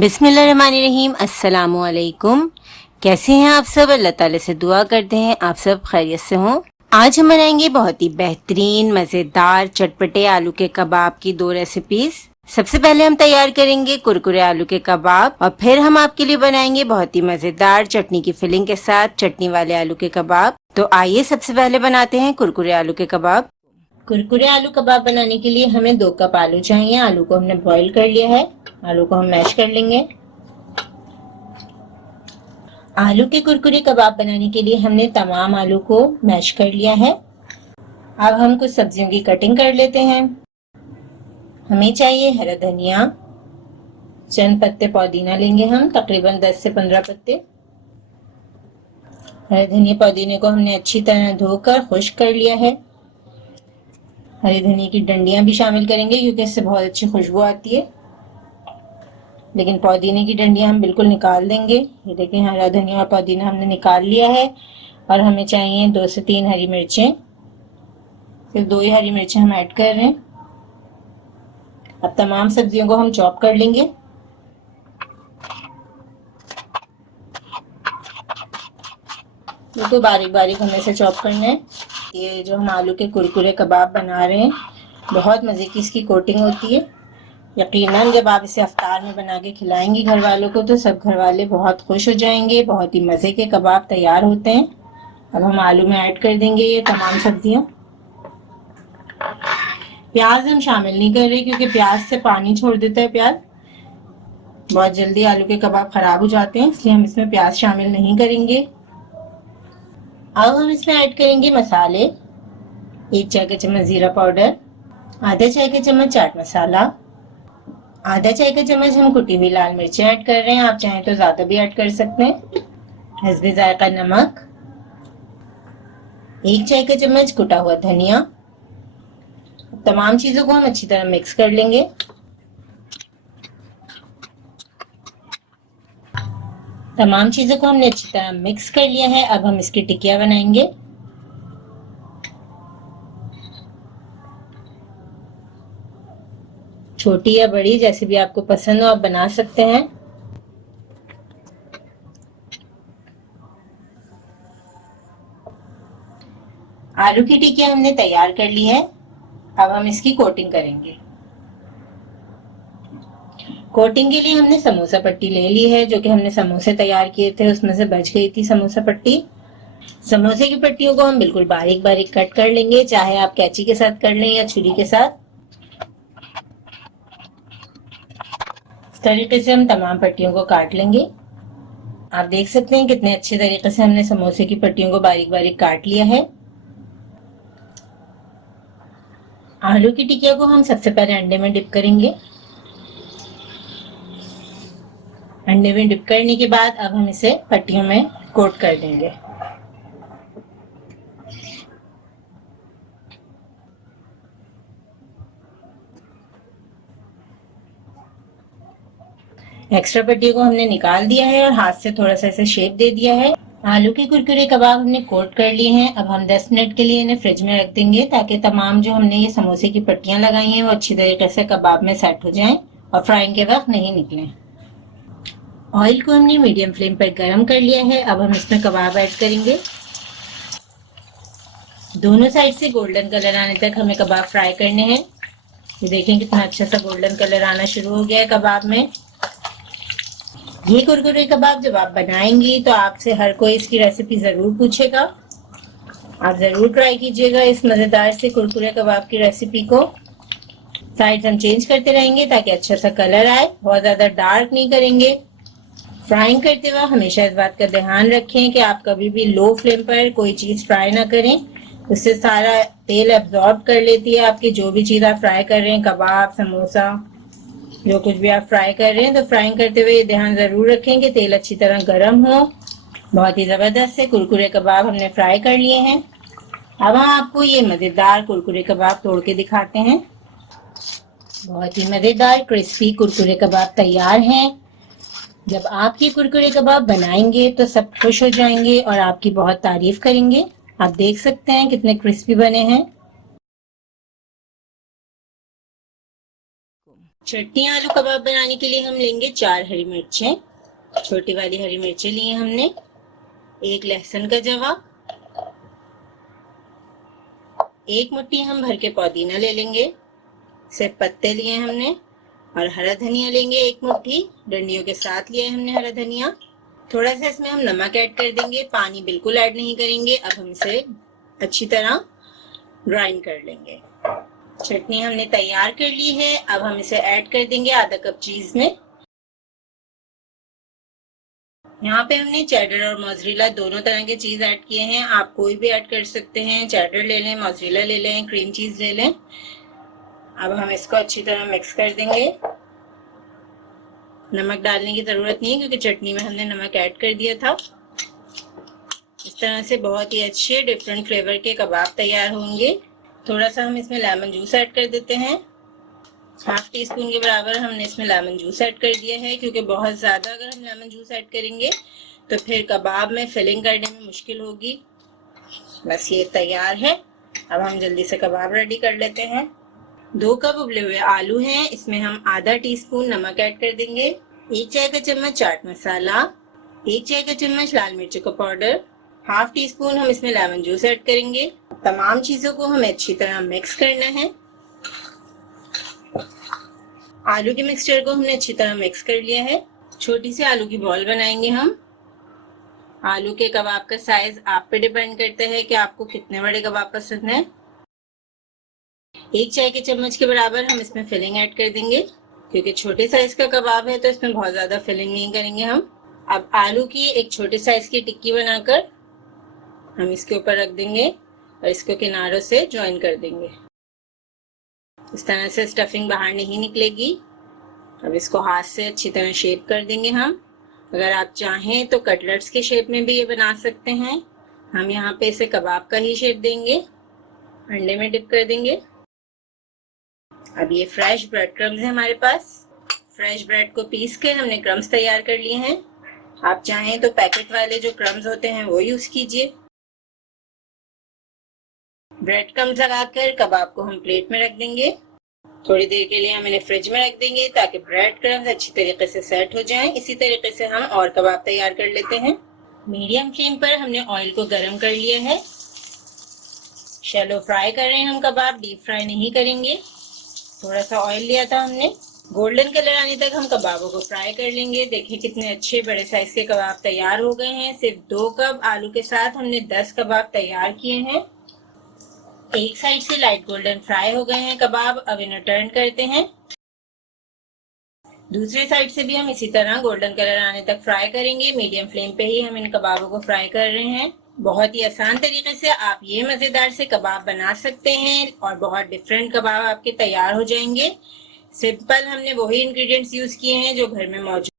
बिस्मिल्लाहिर्रहमानिर्रहीम। अस्सलामुअलैकुम। कैसे हैं आप सब? अल्लाह ताला से दुआ करते हैं आप सब खैरियत से हों। आज हम बनाएंगे बहुत ही बेहतरीन मज़ेदार चटपटे आलू के कबाब की दो रेसिपीज। सबसे पहले हम तैयार करेंगे कुरकुरे आलू के कबाब और फिर हम आपके लिए बनाएंगे बहुत ही मज़ेदार चटनी की फिलिंग के साथ चटनी वाले आलू के कबाब। तो आइए सबसे पहले बनाते हैं कुरकुरे आलू के कबाब। कुरकुरे आलू कबाब बनाने के लिए हमें 2 कप आलू चाहिए। आलू को हमने बॉईल कर लिया है। आलू को हम मैश कर लेंगे। आलू के कुरकुरे कबाब बनाने के लिए हमने तमाम आलू को मैश कर लिया है। अब हम कुछ सब्जियों की कटिंग कर लेते हैं। हमें चाहिए हरा धनिया, चंद पत्ते पुदीना लेंगे हम, तकरीबन 10 से 15 पत्ते। हरे धनिया पुदीने को हमने अच्छी तरह धोकर खुश्क कर लिया है। हरे धनिया की डंडियां भी शामिल करेंगे क्योंकि इससे बहुत अच्छी खुशबू आती है, लेकिन पुदीने की डंडियां हम बिल्कुल निकाल देंगे। ये देखें, हरा धनिया और पुदीना हमने निकाल लिया है। और हमें चाहिए 2 से 3 हरी मिर्चें। सिर्फ 2 ही हरी मिर्चें हम ऐड कर रहे हैं। अब तमाम सब्जियों को हम चॉप कर लेंगे। बिल्कुल बारीक बारीक हमें इसे चॉप करना है। ये जो हम आलू के कुरकुरे कबाब बना रहे हैं, बहुत मज़े की इसकी कोटिंग होती है। यकीनन जब आप इसे अफ्तार में बना के खिलाएंगी घर वालों को तो सब घर वाले बहुत खुश हो जाएंगे। बहुत ही मज़े के कबाब तैयार होते हैं। अब हम आलू में ऐड कर देंगे ये तमाम सब्जियां। प्याज हम शामिल नहीं कर रहे क्योंकि प्याज से पानी छोड़ देता है। प्याज बहुत जल्दी आलू के कबाब खराब हो जाते हैं, इसलिए हम इसमें प्याज शामिल नहीं करेंगे। अब हम इसमें ऐड करेंगे मसाले। 1 चाय का चम्मच जीरा पाउडर, आधा चाय का चम्मच चाट मसाला, आधा चाय का चम्मच हम कुटी हुई लाल मिर्चें ऐड कर रहे हैं। आप चाहें तो ज्यादा भी ऐड कर सकते हैं। हस्बे जायका नमक, 1 चाय का चम्मच कुटा हुआ धनिया। तमाम चीजों को हम अच्छी तरह मिक्स कर लेंगे। तमाम चीजों को हमने अच्छी तरह मिक्स कर लिया है। अब हम इसकी टिकिया बनाएंगे। छोटी या बड़ी जैसे भी आपको पसंद हो आप बना सकते हैं। आलू की टिकिया हमने तैयार कर ली है। अब हम इसकी कोटिंग करेंगे। कोटिंग के लिए हमने समोसा पट्टी ले ली है, जो कि हमने समोसे तैयार किए थे उसमें से बच गई थी समोसा पट्टी। समोसे की पट्टियों को हम बिल्कुल बारीक बारीक कट कर लेंगे, चाहे आप कैंची के साथ कर लें या छुरी के साथ। इस तरीके से हम तमाम पट्टियों को काट लेंगे। आप देख सकते हैं कितने अच्छे तरीके से हमने समोसे की पट्टियों को बारीक बारीक काट लिया है। आलू की टिकिया को हम सबसे पहले अंडे में डिप करेंगे। अंडे में डिप करने के बाद अब हम इसे पट्टियों में कोट कर देंगे। एक्स्ट्रा पट्टियों को हमने निकाल दिया है और हाथ से थोड़ा सा इसे शेप दे दिया है। आलू के कुरकुरे कबाब हमने कोट कर लिए हैं। अब हम 10 मिनट के लिए इन्हें फ्रिज में रख देंगे ताकि तमाम जो हमने ये समोसे की पट्टियां लगाई हैं वो अच्छी तरीके से कबाब में सेट हो जाएं और फ्राइंग के वक्त नहीं निकलें। ऑयल को हमने मीडियम फ्लेम पर गर्म कर लिया है। अब हम इसमें कबाब ऐड करेंगे। दोनों साइड से गोल्डन कलर आने तक हमें कबाब फ्राई करने हैं। ये देखें कितना अच्छा सा गोल्डन कलर आना शुरू हो गया है कबाब में। ये कुरकुरे कबाब जब आप बनाएंगी तो आपसे हर कोई इसकी रेसिपी जरूर पूछेगा। आप जरूर ट्राई कीजिएगा इस मजेदार से कुरकुरे कबाब की रेसिपी को। साइड्स हम चेंज करते रहेंगे ताकि अच्छा सा कलर आए। बहुत ज्यादा डार्क नहीं करेंगे। फ्राइंग करते वक्त हमेशा इस बात का ध्यान रखें कि आप कभी भी लो फ्लेम पर कोई चीज फ्राई ना करें, उससे सारा तेल एब्जॉर्ब कर लेती है आपकी जो भी चीज आप फ्राई कर रहे हैं, कबाब, समोसा, जो कुछ भी आप फ्राई कर रहे हैं। तो फ्राइंग करते हुए ये ध्यान जरूर रखें कि तेल अच्छी तरह गर्म हो। बहुत ही जबरदस्त से कुरकुरे कबाब हमने फ्राई कर लिए हैं। अब हम आपको ये मजेदार कुरकुरे कबाब तोड़ के दिखाते हैं। बहुत ही मजेदार क्रिस्पी कुरकुरे कबाब तैयार हैं। जब आप ये कुरकुरे कबाब बनाएंगे तो सब खुश हो जाएंगे और आपकी बहुत तारीफ करेंगे। आप देख सकते हैं कितने क्रिस्पी बने हैं। चटनी आलू कबाब बनाने के लिए हम लेंगे 4 हरी मिर्चें, छोटी वाली हरी मिर्चें लिए हमने, 1 लहसुन का जवा, 1 मुट्ठी हम भर के पुदीना ले लेंगे, सिर्फ पत्ते लिए हमने, और हरा धनिया लेंगे 1 मुट्ठी, डंडियों के साथ लिया है हमने हरा धनिया। थोड़ा सा इसमें हम नमक ऐड कर देंगे, पानी बिल्कुल ऐड नहीं करेंगे। अब हम इसे अच्छी तरह ग्राइंड कर लेंगे। चटनी हमने तैयार कर ली है। अब हम इसे ऐड कर देंगे आधा कप चीज में। यहाँ पे हमने चेडर और मोज़रेला दोनों तरह के चीज ऐड किए हैं। आप कोई भी ऐड कर सकते हैं, चेडर ले लें, मोज़रेला ले लें, क्रीम चीज ले लें। अब हम इसको अच्छी तरह मिक्स कर देंगे। नमक डालने की जरूरत नहीं है क्योंकि चटनी में हमने नमक ऐड कर दिया था। इस तरह से बहुत ही अच्छे डिफरेंट फ्लेवर के कबाब तैयार होंगे। थोड़ा सा हम इसमें लेमन जूस ऐड कर देते हैं। 1/2 टीस्पून के बराबर हमने इसमें लेमन जूस ऐड कर दिया है, क्योंकि बहुत ज्यादा अगर हम लेमन जूस ऐड करेंगे तो फिर कबाब में फिलिंग करने में मुश्किल होगी। बस ये तैयार है। अब हम जल्दी से कबाब रेडी कर लेते हैं। 2 कप उबले हुए आलू हैं, इसमें हम आधा टीस्पून नमक ऐड कर देंगे, 1 चाय का चम्मच चाट मसाला, 1 चाय का चम्मच लाल मिर्च का पाउडर, 1/2 टीस्पून हम इसमें लेमन जूस ऐड करेंगे। तमाम चीजों को हमें अच्छी तरह मिक्स करना है। आलू के मिक्सचर को हमने अच्छी तरह मिक्स कर लिया है। छोटी सी आलू की बॉल बनाएंगे हम। आलू के कबाब का साइज आप पे डिपेंड करता है कि आपको कितने बड़े कबाब पसंद है। 1 चाय के चम्मच के बराबर हम इसमें फिलिंग ऐड कर देंगे, क्योंकि छोटे साइज का कबाब है तो इसमें बहुत ज्यादा फिलिंग नहीं करेंगे हम। अब आलू की एक छोटे साइज की टिक्की बनाकर हम इसके ऊपर रख देंगे और इसको किनारों से ज्वाइन कर देंगे। इस तरह से स्टफिंग बाहर नहीं निकलेगी। अब इसको हाथ से अच्छी तरह शेप कर देंगे हम। अगर आप चाहें तो कटलेट्स के शेप में भी ये बना सकते हैं। हम यहाँ पे इसे कबाब का ही शेप देंगे, अंडे में डिप कर देंगे। अब ये फ्रेश ब्रेड क्रम्स है हमारे पास। फ्रेश ब्रेड को पीस के हमने क्रम्स तैयार कर लिए हैं। आप चाहें तो पैकेट वाले जो क्रम्स होते हैं वो यूज कीजिए। ब्रेड क्रम्स लगाकर कबाब को हम प्लेट में रख देंगे। थोड़ी देर के लिए हम इन्हें फ्रिज में रख देंगे ताकि ब्रेड क्रम्स अच्छी तरीके से सेट हो जाएं। इसी तरीके से हम और कबाब तैयार कर लेते हैं। मीडियम फ्लेम पर हमने ऑयल को गर्म कर लिया है। शैलो फ्राई कर रहे हैं हम कबाब, डीप फ्राई नहीं करेंगे। थोड़ा सा ऑयल लिया था हमने। गोल्डन कलर आने तक हम कबाबों को फ्राई कर लेंगे। देखिए कितने अच्छे बड़े साइज के कबाब तैयार हो गए हैं। सिर्फ 2 कप आलू के साथ हमने 10 कबाब तैयार किए हैं। एक साइड से लाइट गोल्डन फ्राई हो गए हैं कबाब। अब इन्हें टर्न करते हैं। दूसरे साइड से भी हम इसी तरह गोल्डन कलर आने तक फ्राई करेंगे। मीडियम फ्लेम पे ही हम इन कबाबों को फ्राई कर रहे हैं। बहुत ही आसान तरीके से आप ये मजेदार से कबाब बना सकते हैं और बहुत डिफरेंट कबाब आपके तैयार हो जाएंगे। सिंपल हमने वही इंग्रेडिएंट्स यूज किए हैं जो घर में मौजूद